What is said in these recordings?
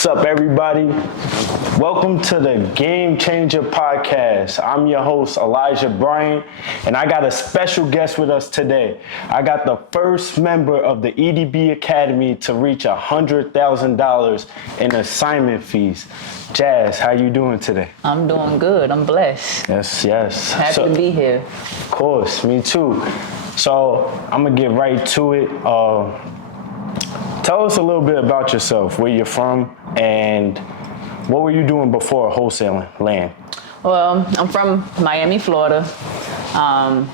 What's up, everybody? Welcome to the Game Changer Podcast. I'm your host, Elijah Bryant, and I got a special guest with us today. I got the first member of the EDB Academy to reach $100,000 in assignment fees. Jazz, how you doing today? I'm doing good. I'm blessed. Yes. Happy to be here. Of course, me too. So I'm gonna get right to it. Tell us a little bit about yourself, where you're from, and what were you doing before Wholesaling Land? Well, I'm from Miami, Florida. I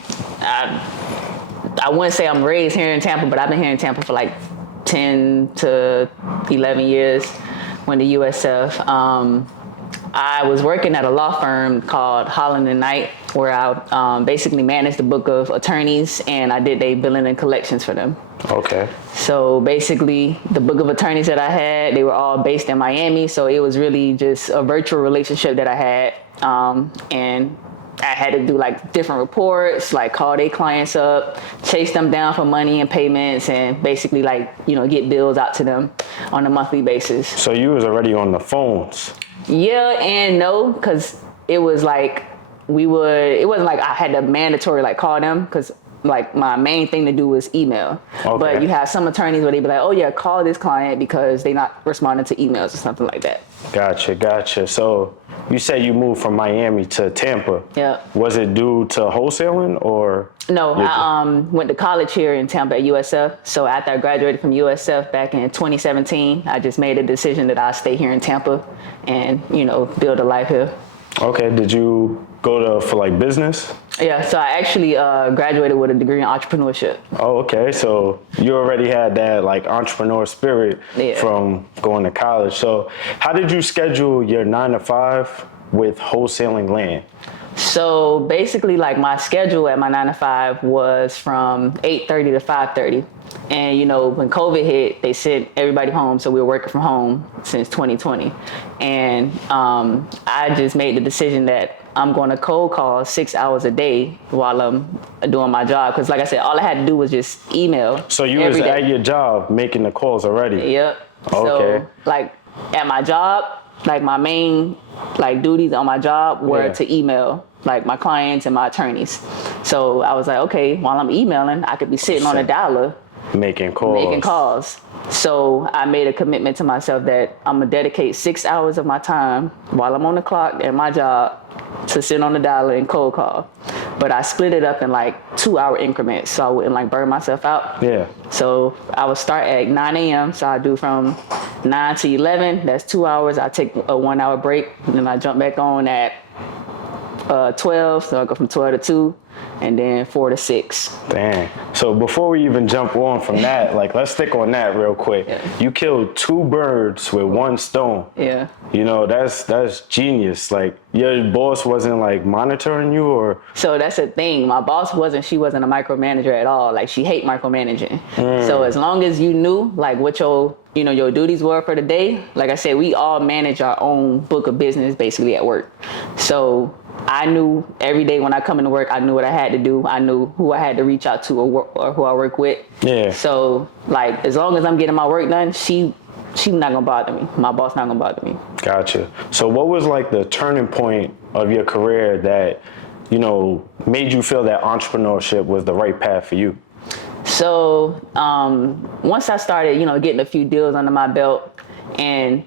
wouldn't say I'm raised here in Tampa, but I've been here in Tampa for like 10 to 11 years. Went to USF. I was working at a law firm called Holland and Knight, where I basically managed a book of attorneys, and I did their billing and collections for them. Okay. So basically, the book of attorneys that I had, they were all based in Miami, so it was really just a virtual relationship that I had, and I had to do like different reports, like call their clients up, chase them down for money and payments, and basically like, get bills out to them on a monthly basis. So you was already on the phones? Yeah and no, because it was like it wasn't like I had to mandatory like call them, because like my main thing to do was email. Okay. But you have some attorneys where they be like, oh yeah, call this client because they not responding to emails or something like that. Gotcha. So you said you moved from Miami to Tampa. Yeah. Was it due to wholesaling or? No, I went to college here in Tampa at USF. So after I graduated from USF back in 2017, I just made a decision that I'll stay here in Tampa and, build a life here. Okay, did you go for like business? Yeah, so I actually graduated with a degree in entrepreneurship. Oh, okay. So you already had that like entrepreneur spirit from going to college. So how did you schedule your 9 to 5 with Wholesaling Land? So basically like my schedule at my 9 to 5 was from 8:30 to 5:30. And when COVID hit, they sent everybody home, so we were working from home since 2020. And I just made the decision that I'm going to cold call 6 hours a day while I'm doing my job. Because like I said, all I had to do was just email. So you was at your job making the calls already? Yep. Okay. So like at my job, like my main like duties on my job were to email like my clients and my attorneys. So I was like, okay, while I'm emailing, I could be sitting on a dialer making calls. So I made a commitment to myself that I'm gonna dedicate 6 hours of my time while I'm on the clock at my job to sit on the dialer and cold call. But I split it up in like 2-hour increments so I wouldn't like burn myself out. Yeah. So I would start at 9 a.m. So I do from 9 to 11. That's 2 hours. I take a 1 hour break and then I jump back on at 12. So I go from 12 to 2. And then 4 to 6. Dang. So before we even jump on from that, like let's stick on that real quick. Yeah. You killed 2 birds with 1 stone. Yeah. That's genius. Like your boss wasn't like monitoring you or? So that's the thing. My boss she wasn't a micromanager at all. Like she hate micromanaging. So as long as you knew like what your duties were for the day, like I said, we all manage our own book of business basically at work. So I knew every day when I come into work, I knew what I had to do. I knew who I had to reach out to or who I work with. Yeah. So like, as long as I'm getting my work done, she's not gonna bother me. My boss not gonna bother me. Gotcha. So what was like the turning point of your career that, made you feel that entrepreneurship was the right path for you? So once I started, getting a few deals under my belt and,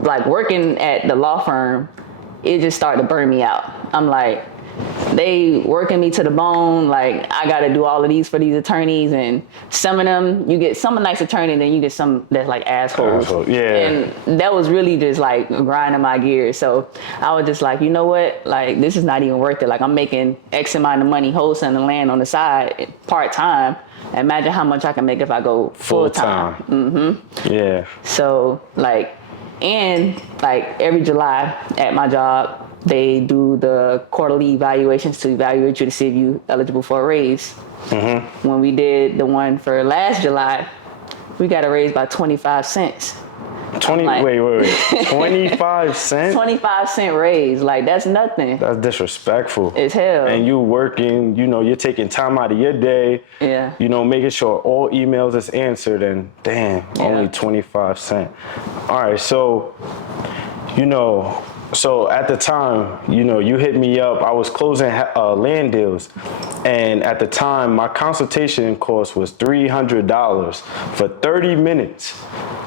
like working at the law firm, it just started to burn me out. I'm like, they working me to the bone. Like I got to do all of these for these attorneys, and some of them you get some nice attorney, then you get some that's like assholes. Yeah. And that was really just like grinding my gears. So I was just like, you know what? Like this is not even worth it. Like I'm making X amount of money wholesaling land on the side part time. Imagine how much I can make if I go full time. Mm-hmm. Yeah. So and every July at my job, they do the quarterly evaluations to evaluate you to see if you're eligible for a raise. Mm-hmm. When we did the one for last July, we got a raise by 25 cents. Wait. 25 cents? 25-cent raise. Like, that's nothing. That's disrespectful. It's hell. And you working, you're taking time out of your day. Yeah. Making sure all emails is answered, and damn, only 25 cents. All right, so, so at the time, you hit me up. I was closing land deals, and at the time, my consultation cost was $300 for 30 minutes.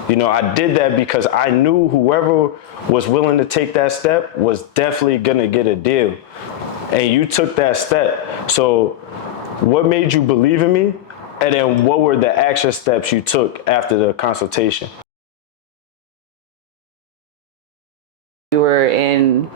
I did that because I knew whoever was willing to take that step was definitely gonna get a deal, and you took that step. So, what made you believe in me, and then what were the action steps you took after the consultation? We were in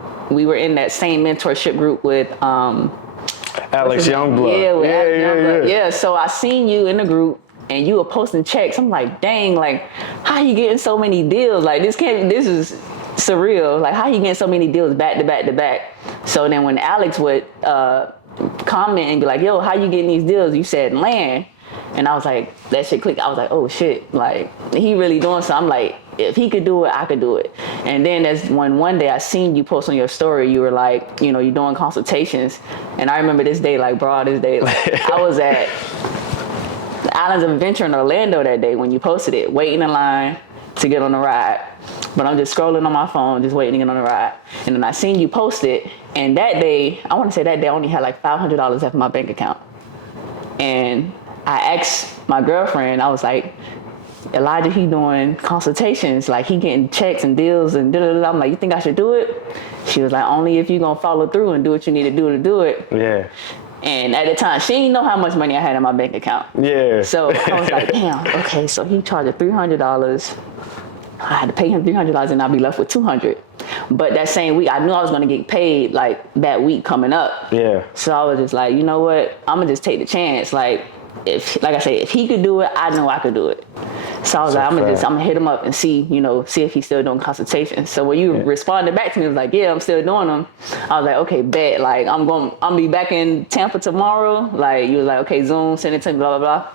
that same mentorship group with Alex Youngblood. Yeah, with Alex Youngblood. Yeah, so I seen you in the group and you were posting checks. I'm like, dang, like, how you getting so many deals? Like, this is surreal. Like, how you getting so many deals back to back to back? So then when Alex would comment and be like, yo, how you getting these deals? You said land. And I was like, that shit clicked. I was like, oh shit, like, he really doing something. I'm like, if he could do it, I could do it. And then that's when one day I seen you post on your story, you were like, you're doing consultations. And I remember this day, like, this day, like, I was at the Islands of Adventure in Orlando that day when you posted it, waiting in line to get on the ride. But I'm just scrolling on my phone, just waiting to get on the ride. And then I seen you post it. And that day, I only had like $500 left in my bank account. And I asked my girlfriend, I was like, Elijah, he doing consultations, like he getting checks and deals and da-da-da. I'm like, you think I should do it? She was like, only if you gonna follow through and do what you need to do it. Yeah. And at the time, she didn't know how much money I had in my bank account. Yeah. So I was like, damn, okay, so he charged $300. I had to pay him $300 and I'll be left with $200. But that same week, I knew I was gonna get paid like that week coming up. Yeah. So I was just like, you know what? I'm gonna just take the chance. Like if he could do it, I know I could do it. So I was like, I'm gonna hit him up and see if he's still doing consultations. So when you responded back to me, it was like, yeah, I'm still doing them. I was like, okay, bet. Like I'm be back in Tampa tomorrow. Like you was like, okay, Zoom, send it to me, blah, blah, blah.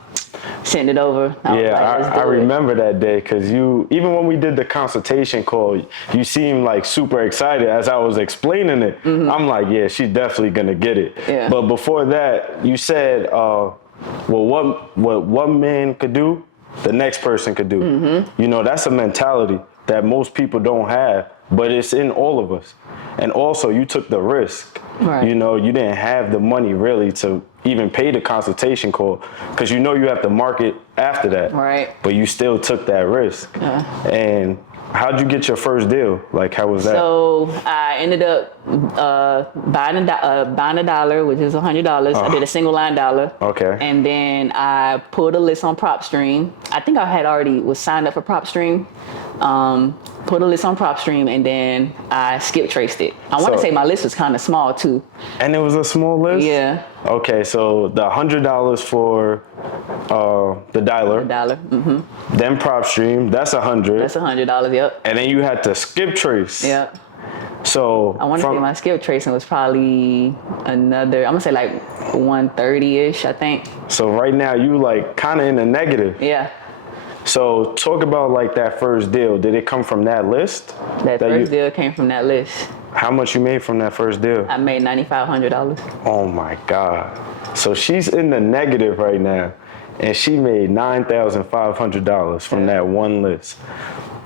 Send it over. I remember that day because even when we did the consultation call, you seemed like super excited as I was explaining it. Mm-hmm. I'm like, yeah, she's definitely gonna get it. Yeah. But before that, you said, well, what one man could do, the next person could do. Mm-hmm. That's a mentality that most people don't have, but it's in all of us. And also, you took the risk. Right. You didn't have the money really to even pay the consultation call because you have to market after that. Right. But you still took that risk. Yeah. And how'd you get your first deal? Like, how was that? So I ended up buying a dollar, which is $100. I did a single line dollar. Okay. And then I pulled a list on PropStream. I think I had already was signed up for PropStream. Put a list on PropStream, and then I skip traced it. I want to say my list was kind of small too. And it was a small list? Yeah. Okay, so the $100 for the dollar. Mm-hmm. Then PropStream, that's $100. That's $100, yep. And then you had to skip trace. Yep. So I want to say my skip tracing was probably another, I'm gonna say like 130-ish, I think. So right now you like kind of in the negative. Yeah. So talk about like that first deal. Did it come from that list? That first deal came from that list. How much you made from that first deal? I made $9,500. Oh my God. So she's in the negative right now, and she made $9,500 from that one list.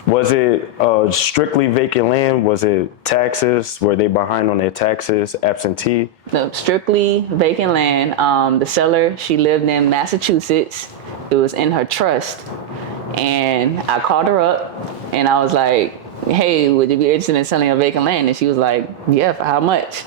Was it strictly vacant land? Was it taxes? Were they behind on their taxes, absentee? No, strictly vacant land. The seller, she lived in Massachusetts. It was in her trust. And I called her up and I was like, hey, would you be interested in selling a vacant land? And she was like, yeah, for how much?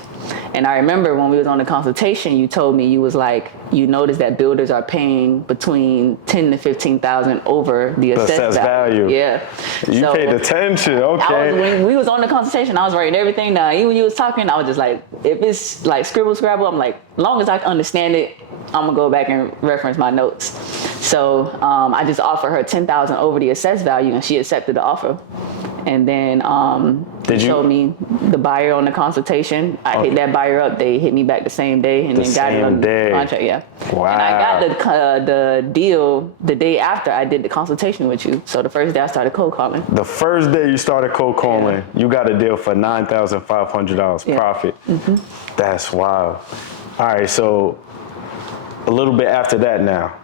And I remember when we was on the consultation, you told me, you was like, you noticed that builders are paying between $10,000 to $15,000 over the assessed value. Yeah. You paid attention, okay. When we was on the consultation, I was writing everything down. Even when you was talking, I was just like, if it's like scribble, scrabble, I'm like, as long as I can understand it, I'm gonna go back and reference my notes. So I just offered her $10,000 over the assessed value, and she accepted the offer. And then showed me the buyer on the consultation. I hit that buyer up. They hit me back the same day, and then got it on the contract. Yeah. Wow. And I got the deal the day after I did the consultation with you. So the first day I started cold calling. The first day you started cold calling, you got a deal for $9,500 profit. Mm-hmm. That's wild. All right, so a little bit after that now,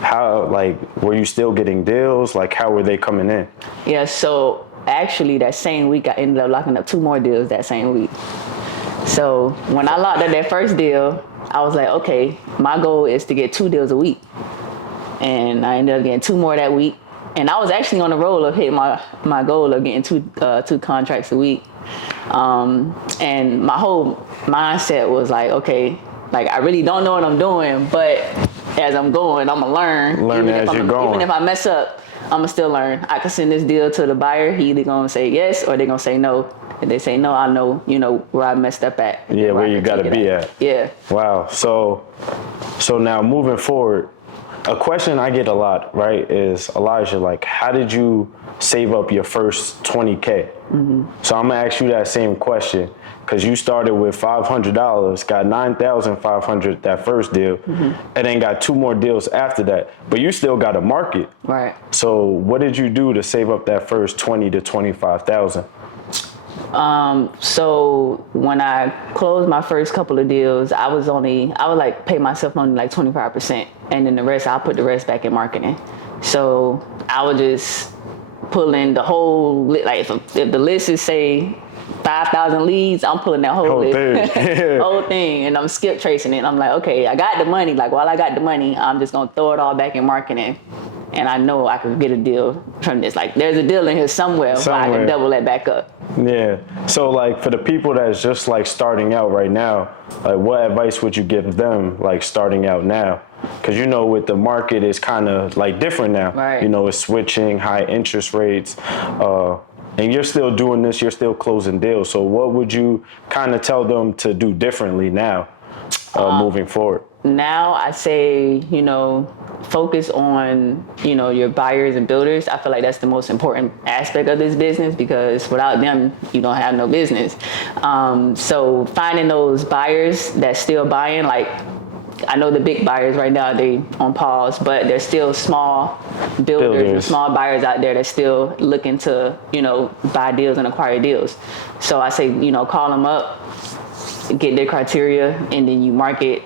how, like, were you still getting deals? Like, how were they coming in? Yeah, so actually that same week I ended up locking up 2 more deals that same week. So when I locked up that first deal, I was like, okay, my goal is to get 2 deals a week. And I ended up getting 2 more that week. And I was actually on the roll of hitting my goal of getting two contracts a week. And my whole mindset was like, okay, like I really don't know what I'm doing, but as I'm going, I'm gonna learn. Even if I mess up, I'm gonna still learn. I can send this deal to the buyer. He either gonna say yes or they gonna say no. If they say no, I know, where I messed up at. Yeah, where you gotta be at. Yeah. Wow. So now moving forward, a question I get a lot, right, is, Elijah, like, how did you save up your first 20K? Mm-hmm. So I'm gonna ask you that same question, because you started with $500, got $9,500 that first deal, mm-hmm. and then got 2 more deals after that. But you still got a market. Right. So what did you do to save up that first 20 to 25,000? So when I closed my first couple of deals, I would like pay myself only like 25%, and then the rest, I'll put the rest back in marketing. So I would just pull in the whole, like if the list is say 5,000 leads, I'm pulling that whole list, whole thing, and I'm skip tracing it. I'm like, okay, I got the money. Like while I got the money, I'm just gonna throw it all back in marketing. And I know I could get a deal from this. Like there's a deal in here somewhere. Where I can double that back up. Yeah. So like for the people that's just like starting out right now, like what advice would you give them like starting out now? Because with the market is kind of like different now. Right. It's switching, high interest rates, and you're still doing this. You're still closing deals. So what would you kind of tell them to do differently now, moving forward? Now I say, focus on, your buyers and builders. I feel like that's the most important aspect of this business, because without them, you don't have no business. So finding those buyers that's still buying, like I know the big buyers right now, they on pause, but there's still small builders and small buyers out there that's still looking to, buy deals and acquire deals. So I say, call them up, get their criteria, and then you market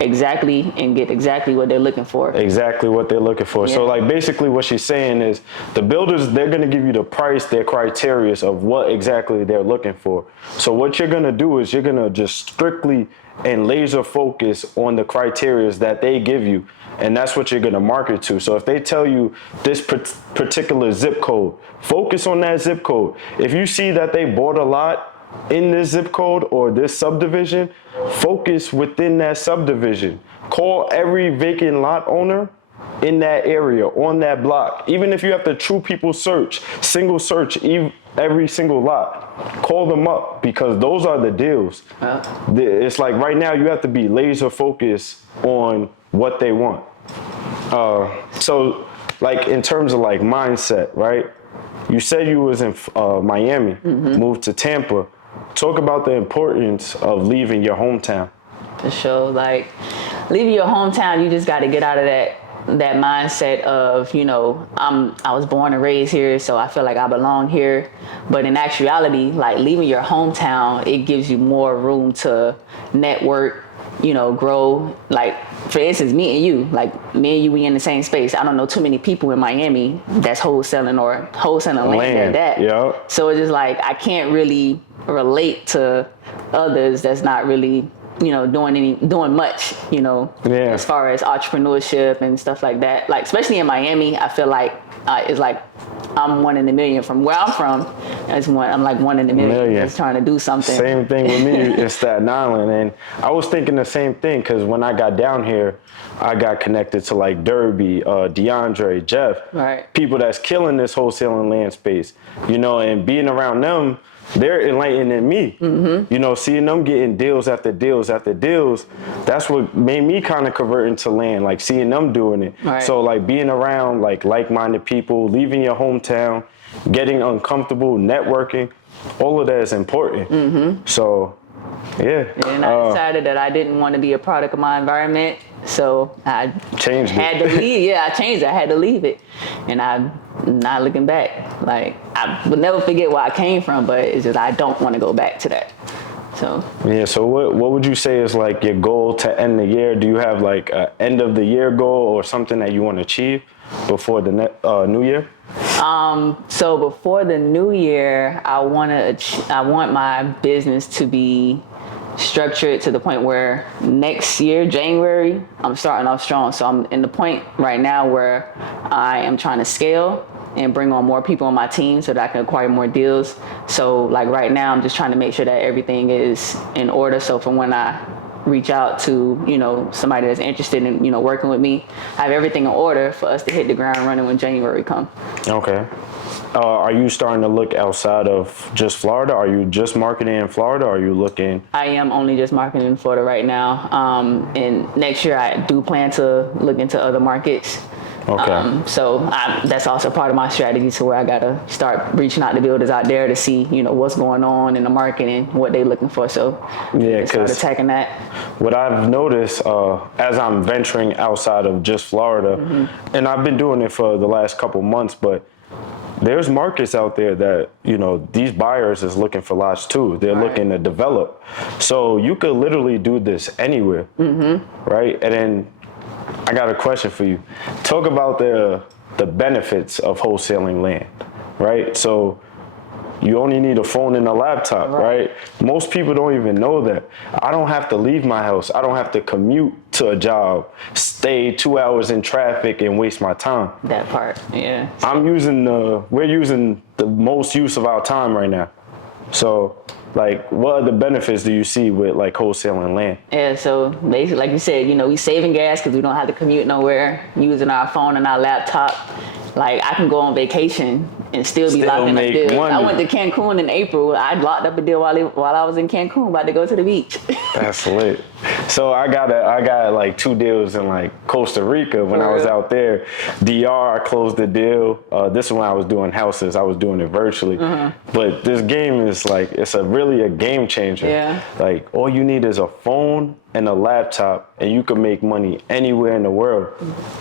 exactly and get exactly what they're looking for. Exactly what they're looking for. Yeah. So like basically what she's saying is the builders, they're going to give you the price, their criteria of what exactly they're looking for. So what you're going to do is you're going to just strictly and laser focus on the criteria that they give you. And that's what you're going to market to. So if they tell you this particular zip code, focus on that zip code. If you see that they bought a lot in this zip code or this subdivision, focus within that subdivision. Call every vacant lot owner in that area, on that block. Even if you have to true people search, single search every single lot, call them up, because those are the deals. It's like right now you have to be laser focused on what they want. So like in terms of like mindset, right? You said you was in Miami, mm-hmm. moved to Tampa. Talk about the importance of leaving your hometown. For sure. Like leaving your hometown, you just got to get out of that mindset of, I was born and raised here, so I feel like I belong here. But in actuality, like leaving your hometown, it gives you more room to network, grow. Like for instance, me and you, we in the same space. I don't know too many people in Miami that's wholesaling land at that. Yeah. So it's just like I can't really relate to others that's not really doing much, as far as entrepreneurship and stuff like that. Like especially in Miami, I feel like it's like I'm 1 in a million from where I'm from. I'm like 1 in a million just trying to do something. Same thing with me in Staten Island. And I was thinking the same thing, because when I got down here, I got connected to like Derby, DeAndre, Jeff, right. People that's killing this wholesaling land space, and being around them, they're enlightening me. You know, seeing them getting deals after deals after deals, that's what made me kind of convert into land, like seeing them doing it. Right. So like being around like-minded people, leaving your hometown, getting uncomfortable, networking, all of that is important. So, yeah. And I decided that I didn't want to be a product of my environment. So I had to leave. Yeah, I changed it. I had to leave it. And I'm not looking back. Like, I would never forget where I came from, but it's just I don't want to go back to that. So yeah. So what would you say is like your goal to end the year? Do you have like a end of the year goal or something that you want to achieve before the new year? So before the new year, I want my business to be structured to the point where next year, January, I'm starting off strong. So I'm in the point right now where I am trying to scale and bring on more people on my team so that I can acquire more deals. So like right now, I'm just trying to make sure that everything is in order. So from when I reach out to, you know, somebody that's interested in, you know, working with me, I have everything in order for us to hit the ground running when January comes. Okay. Are you starting to look outside of just Florida? Are you just marketing in Florida? Or are you looking? I am only just marketing in Florida right now. And next year I do plan to look into other markets. Okay. So that's also part of my strategy to where I got to start reaching out to builders out there to see, you know, what's going on in the market and what they're looking for. So yeah, start attacking that. What I've noticed as I'm venturing outside of just Florida, and I've been doing it for the last couple months, but there's markets out there that, you know, these buyers is looking for lots too. They're looking to develop. So you could literally do this anywhere, right? And then I got a question for you. Talk about the benefits of wholesaling land, right? So you only need a phone and a laptop, right? Most people don't even know that. I don't have to leave my house. I don't have to commute to a job, stay 2 hours in traffic and waste my time. That part, yeah. We're using the most use of our time right now. So like, what other benefits do you see with like wholesaling land? Yeah, so basically, like you said, you know, we saving gas because we don't have to commute nowhere, using our phone and our laptop. Like, I can go on vacation and still be locked in a deal. I went to Cancun in April. I locked up a deal while I was in Cancun, about to go to the beach. That's lit. So I got like 2 deals in like Costa Rica when I was out there. DR, I closed the deal. This is when I was doing houses. I was doing it virtually. But this game is like, it's really a game changer. Yeah. Like, all you need is a phone and a laptop, and you can make money anywhere in the world.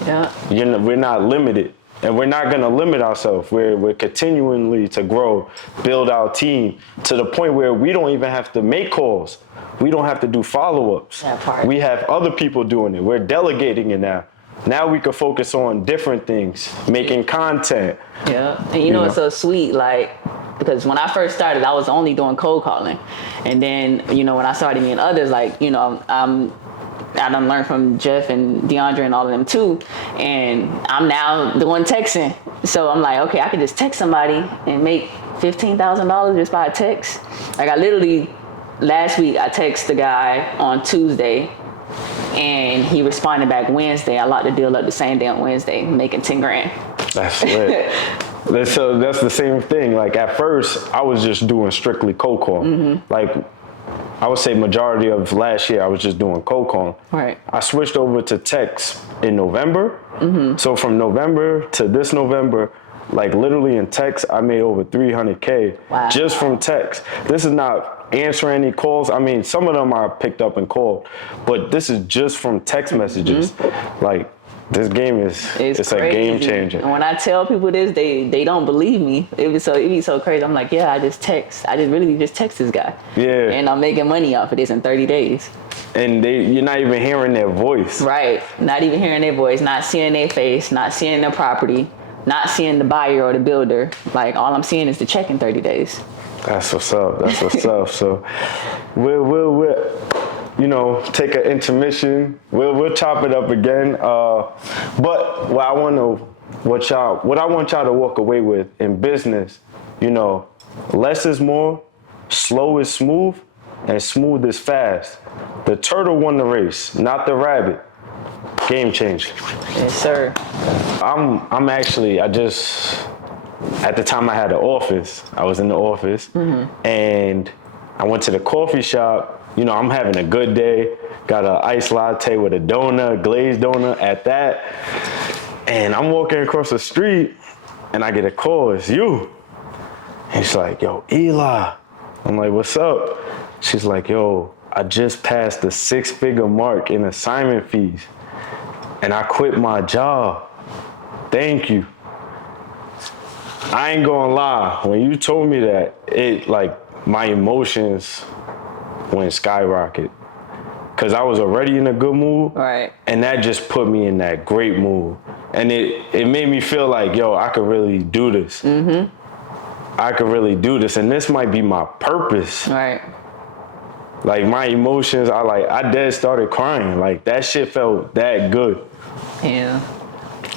Yeah. We're not limited. And we're not going to limit ourselves. We're continually to grow, build our team to the point where we don't even have to make calls. We don't have to do follow-ups. We have other people doing it. We're delegating it now. Now we can focus on different things, making content. Yeah, and you know, it's so sweet, like, because when I first started, I was only doing cold calling. And then, you know, when I started meeting others, like, you know, I done learned from Jeff and DeAndre and all of them too. And I'm now doing texting. So I'm like, okay, I can just text somebody and make $15,000 just by a text. Like, I literally, last week, I texted the guy on Tuesday and he responded back Wednesday. I locked the deal up the same day on Wednesday, making 10 grand. That's lit. So that's the same thing. Like, at first, I was just doing strictly cold call. Like, I would say majority of last year, I was just doing cold calling. Right. I switched over to text in November. So from November to this November, like literally in text, I made over 300K just from text. This is not answering any calls. I mean, some of them I picked up and called, but this is just from text messages. Like, this game it's a game changer. And when I tell people this, they don't believe me. It be so crazy. I'm like, yeah, I really just text this guy. Yeah. And I'm making money off of this in 30 days. And you're not even hearing their voice. Right. Not even hearing their voice, not seeing their face, not seeing their property, not seeing the buyer or the builder. Like, all I'm seeing is the check in 30 days. That's what's up. That's what's up. So we'll you know, take an intermission. We'll chop it up again. But what I want y'all to walk away with in business, you know, less is more, slow is smooth, and smooth is fast. The turtle won the race, not the rabbit. Game changer. Yes, sir. at the time I had an office. I was in the office, and I went to the coffee shop. You know, I'm having a good day. Got an iced latte with a donut, glazed donut at that. And I'm walking across the street, and I get a call. It's you. And she's like, yo, Eli. I'm like, what's up? She's like, yo, I just passed the 6-figure mark in assignment fees, and I quit my job. Thank you. I ain't gonna lie. When you told me that, it like my emotions went skyrocket. Cause I was already in a good mood. Right. And that just put me in that great mood. And it made me feel like, yo, I could really do this. I could really do this. And this might be my purpose. Right. Like my emotions, I dead started crying. Like that shit felt that good. Yeah.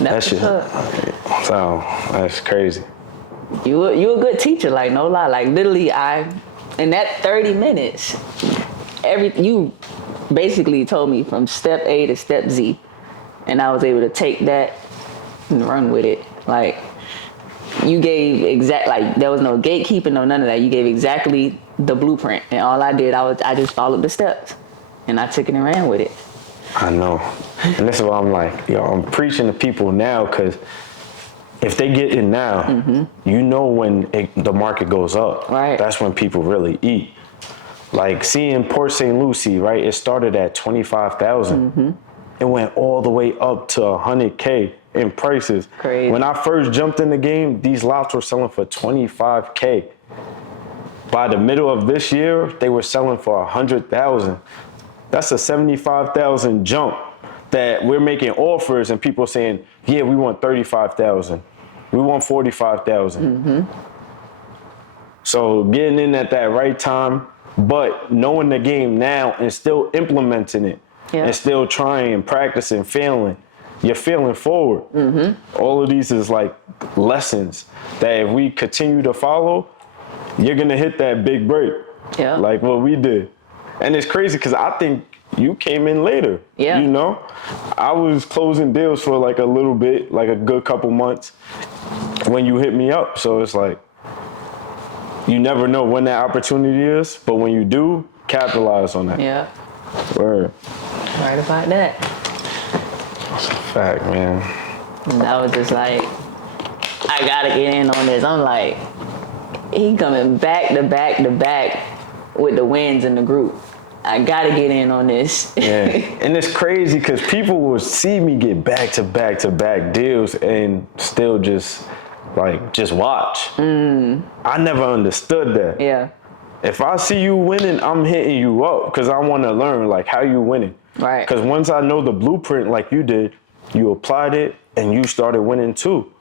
That shit. So that's crazy. You a good teacher, like no lie. Like literally in that 30 minutes, you basically told me from step A to step Z. And I was able to take that and run with it. Like you gave like there was no gatekeeping, no none of that. You gave exactly the blueprint. And all I did, I just followed the steps. And I took it and ran with it. I know. And this is why I'm like, yo, I'm preaching to people now, because if they get in now, you know when the market goes up. Right. That's when people really eat. Like seeing Port St. Lucie, right? It started at 25,000. It went all the way up to 100K in prices. Crazy. When I first jumped in the game, these lots were selling for 25K. By the middle of this year, they were selling for 100,000. That's a 75,000 jump that we're making offers and people saying, yeah, we want 35,000. We want 45,000. So getting in at that right time, but knowing the game now and still implementing it and still trying and practicing, failing, you're failing forward. All of these is like lessons that if we continue to follow, you're gonna hit that big break. Yeah. Like what we did. And it's crazy because I think you came in later. Yeah. You know? I was closing deals for like a little bit, like a good couple months when you hit me up. So it's like, you never know when that opportunity is, but when you do, capitalize on that. Yeah. Word. Right about that. That's a fact, man. And I was just like, I gotta get in on this. I'm like, he coming back to back to back with the wins in the group. I gotta get in on this. Yeah, and it's crazy because people will see me get back to back to back deals and still just watch. I never understood that. Yeah. If I see you winning, I'm hitting you up because I want to learn like how you winning. Right. Because once I know the blueprint like you did, you applied it and you started winning too.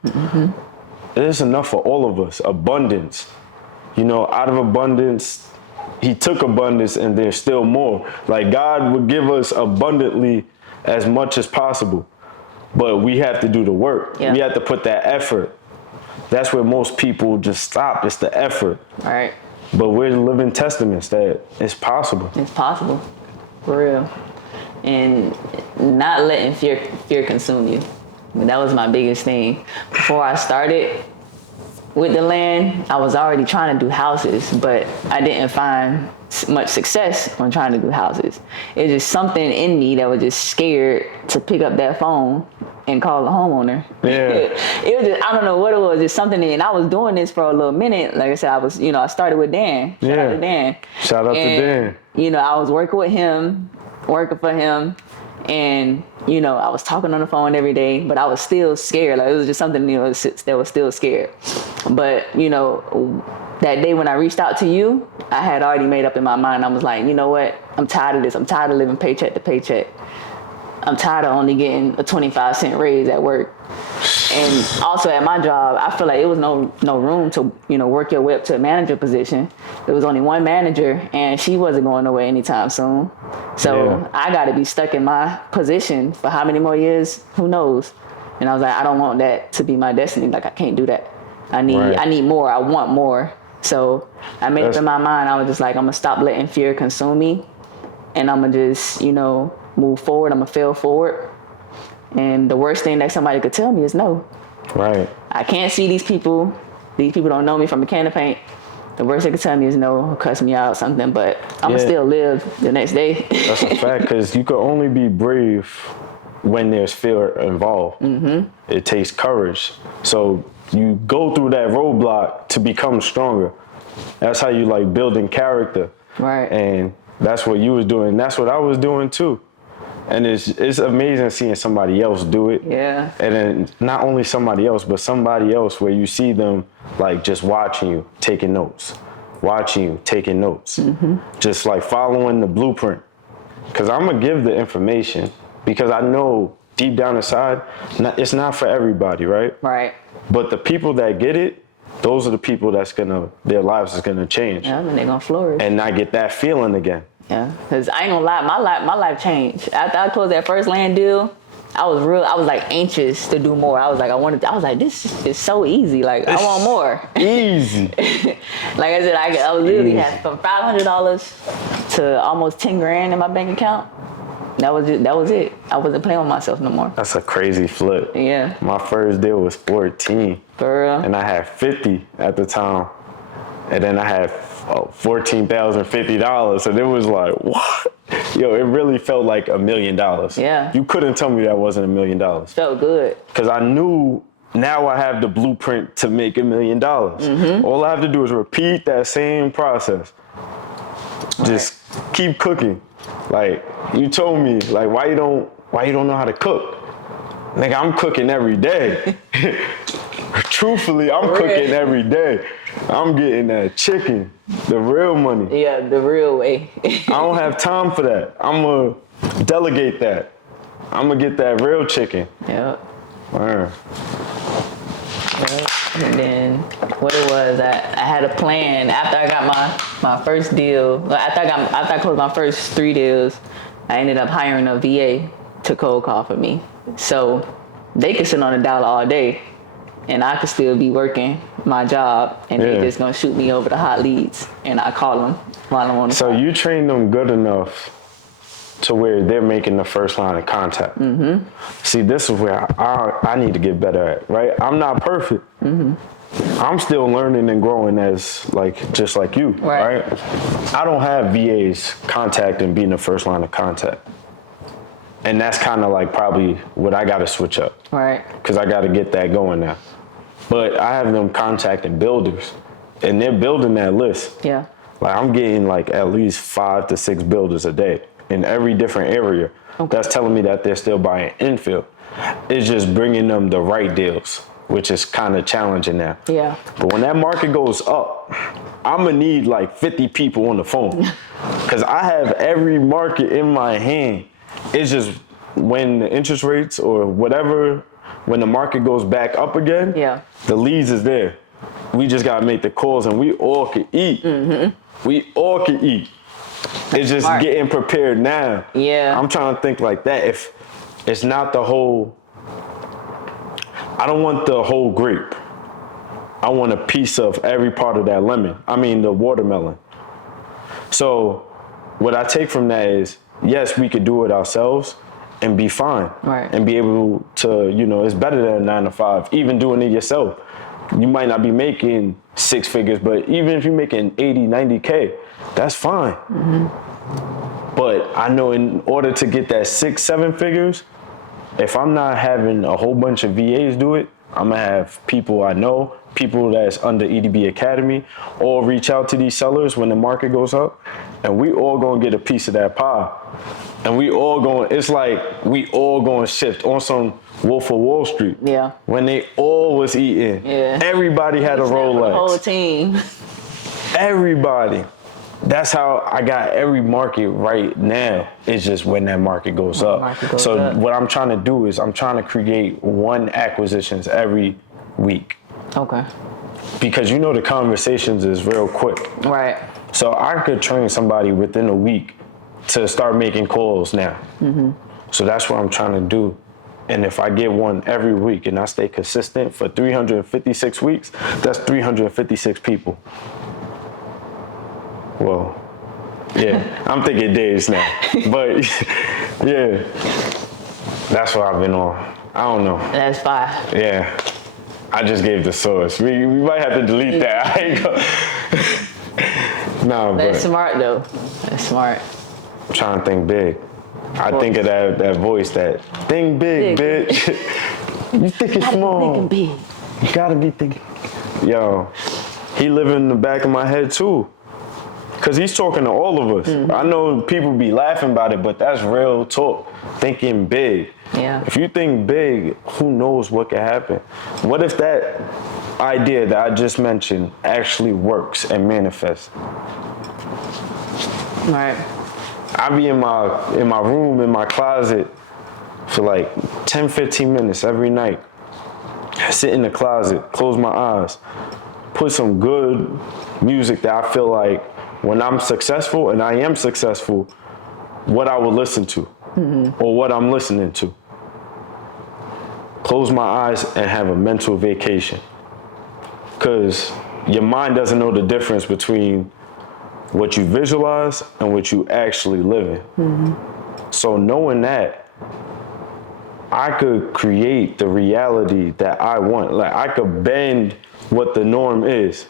There's enough for all of us. Abundance. You know, out of abundance, he took abundance and there's still more. Like God would give us abundantly as much as possible, but we have to do the work. Yeah. We have to put that effort. That's where most people just stop. It's the effort. Right. But we're living testaments that it's possible. It's possible. For real. And not letting fear consume you. That was my biggest thing. Before I started with the land, I was already trying to do houses, but I didn't find much success on trying to do houses. It's just something in me that was just scared to pick up that phone and call the homeowner. Yeah. It was just, I don't know what it was, just something, and I was doing this for a little minute. Like I said, I started with Dan. Shout out to Dan. Shout out to Dan. You know, I was working with him, working for him, and you know, I was talking on the phone every day, but I was still scared. Like it was just something, you know, that was still scared. But you know, that day when I reached out to you, I had already made up in my mind. I was like, you know what? I'm tired of this. I'm tired of living paycheck to paycheck. I'm tired of only getting a 25-cent raise at work. And also at my job, I feel like it was no room to, you know, work your way up to a manager position. There was only one manager and she wasn't going nowhere anytime soon. So I got to be stuck in my position for how many more years? Who knows? And I was like, I don't want that to be my destiny. Like I can't do that. I need more. I want more. So I made up in my mind. I was just like, I'm gonna stop letting fear consume me, and I'm gonna just, you know, move forward. I'm gonna fail forward. And the worst thing that somebody could tell me is no. Right. I can't see these people these people don't know me from a can of paint. The worst they could tell me is no, or cuss me out or something, but I'm going to still live the next day. That's a fact, because you can only be brave when there's fear involved. Mm-hmm. It takes courage. So you go through that roadblock to become stronger. That's how you like building character. Right. And that's what you was doing. That's what I was doing too. And it's amazing seeing somebody else do it. Yeah. And then not only somebody else, but somebody else where you see them like just watching you, taking notes. Watching you, taking notes. Mm-hmm. Just like following the blueprint. Because I'm going to give the information because I know deep down inside, it's not for everybody, right? Right. But the people that get it, those are the people their lives is going to change. Yeah, and they're going to flourish. And not get that feeling again. Yeah, because I ain't gonna lie, my life changed. After I closed that first land deal, I was like anxious to do more. I was like, this is so easy. Like, I want more. Easy. Like I said, I was literally had from $500 to almost 10 grand in my bank account. That was it. I wasn't playing with myself no more. That's a crazy flip. Yeah. My first deal was 14. For real? And I had 50 at the time. And then I had $14,050. And it was like, what? Yo, it really felt like $1 million. Yeah. You couldn't tell me that wasn't $1 million. Felt good. Because I knew now I have the blueprint to make $1 million. Mm-hmm. All I have to do is repeat that same process. Just keep cooking. Like, you told me, like, why you don't know how to cook? Nigga, I'm cooking every day. Truthfully, I'm cooking every day. I'm getting that chicken, the real money. Yeah, the real way. I don't have time for that. I'm going to delegate that. I'm going to get that real chicken. Yep. Wow. Yep. And then what it was, I had a plan after I got my first deal. After I closed my first 3 deals, I ended up hiring a VA to cold call for me. So they could sit on a dollar all day and I could still be working my job and they just gonna shoot me over the hot leads and I call them while I'm on the phone. So you train them good enough to where they're making the first line of contact. Mm-hmm. See, this is where I need to get better at, right? I'm not perfect. Mm-hmm. I'm still learning and growing as just like you, right? I don't have VAs contacting being the first line of contact. And that's kind of like probably what I got to switch up. Right. Because I got to get that going now. But I have them contacting builders and they're building that list. Yeah. Like I'm getting like at least 5 to 6 builders a day in every different area. Okay. That's telling me that they're still buying infill. It's just bringing them the right deals, which is kind of challenging now. Yeah. But when that market goes up, I'm gonna need like 50 people on the phone because I have every market in my hand. It's just when the interest rates or whatever, when the market goes back up again, the leads is there. We just gotta make the calls and we all can eat. Mm-hmm. We all can eat. It's just getting prepared now. Yeah. I'm trying to think like that. If it's not the whole, I don't want the whole grape. I want a piece of every part of that lemon. I mean, the watermelon. So what I take from that is, yes, we could do it ourselves and be fine. Right. And be able to, it's better than a 9 to 5, even doing it yourself. You might not be making 6 figures, but even if you're making 80, 90K, that's fine. Mm-hmm. But I know in order to get that 6, 7 figures, if I'm not having a whole bunch of VAs do it, I'm gonna have people I know, people that's under EDB Academy, all reach out to these sellers when the market goes up, and we all gonna get a piece of that pie. And we all going, it's like we all gonna shift on some Wolf of Wall Street. Yeah. When they all was eating, everybody had a Rolex. The whole team. Everybody. That's how I got every market right now. It's just when that market goes up. What I'm trying to do is I'm trying to create 1 acquisitions every week. Okay. Because the conversations is real quick. Right. So I could train somebody within a week to start making calls now. Mm-hmm. So that's what I'm trying to do. And if I get 1 every week and I stay consistent for 356 weeks, that's 356 people. Well, yeah, I'm thinking days now. But yeah, that's what I've been on. I don't know. That's 5. Yeah. I just gave the source. We might have to delete that. I ain't no, That's but smart though. That's smart. I'm trying to think big. I think of that voice, that think big, Big. bitch. You think it's small. Thinking big. You gotta be thinking. Yo, he living in the back of my head too. Cause he's talking to all of us. Mm-hmm. I know people be laughing about it, but that's real talk. Thinking big. Yeah. If you think big, who knows what could happen? What if that idea that I just mentioned actually works and manifests? Right. I be in my room, in my closet for like 10, 15 minutes every night. I sit in the closet, close my eyes, put some good music that I feel like when I'm successful, and I am successful, what I will listen to or what I'm listening to. Close my eyes and have a mental vacation. Because your mind doesn't know the difference between what you visualize and what you actually live in. So knowing that, I could create the reality that I want. Like I could bend what the norm is.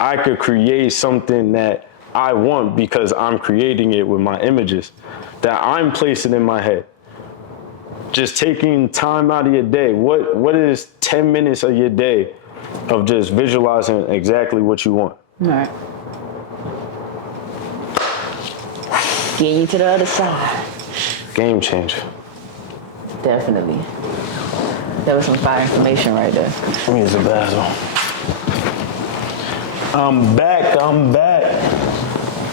I could create something that I want because I'm creating it with my images that I'm placing in my head. Just taking time out of your day. What is 10 minutes of your day of just visualizing exactly what you want? Right. Getting you to the other side. Game changer. Definitely. That was some fire information right there. Let me use the bathroom. I'm back.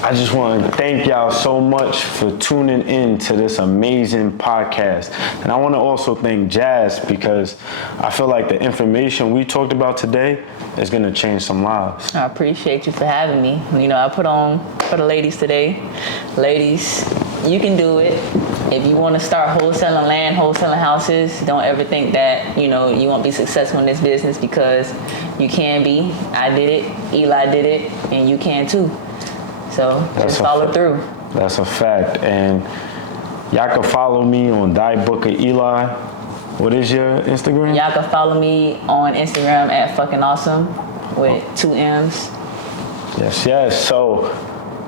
I just want to thank y'all so much for tuning in to this amazing podcast. And I want to also thank Jazz because I feel like the information we talked about today is going to change some lives. I appreciate you for having me. You know, I put on for the ladies today. Ladies, you can do it. If you want to start wholesaling land, wholesaling houses, don't ever think that, you know, you won't be successful in this business because you can be. I did it, Eli did it, and you can too. So just follow through. That's a fact. And y'all can follow me on Die Booker Eli. What is your Instagram? Y'all can follow me on Instagram at fucking awesome with 2 M's. Yes. So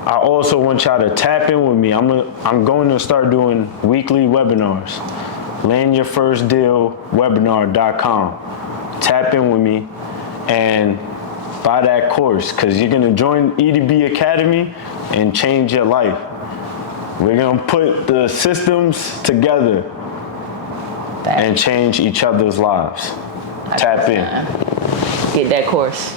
I also want y'all to tap in with me. I'm going to start doing weekly webinars. LandYourFirstDealWebinar.com. Tap in with me and buy that course because you're going to join EDB Academy and change your life. We're going to put the systems together and change each other's lives. Tap in. Get that course.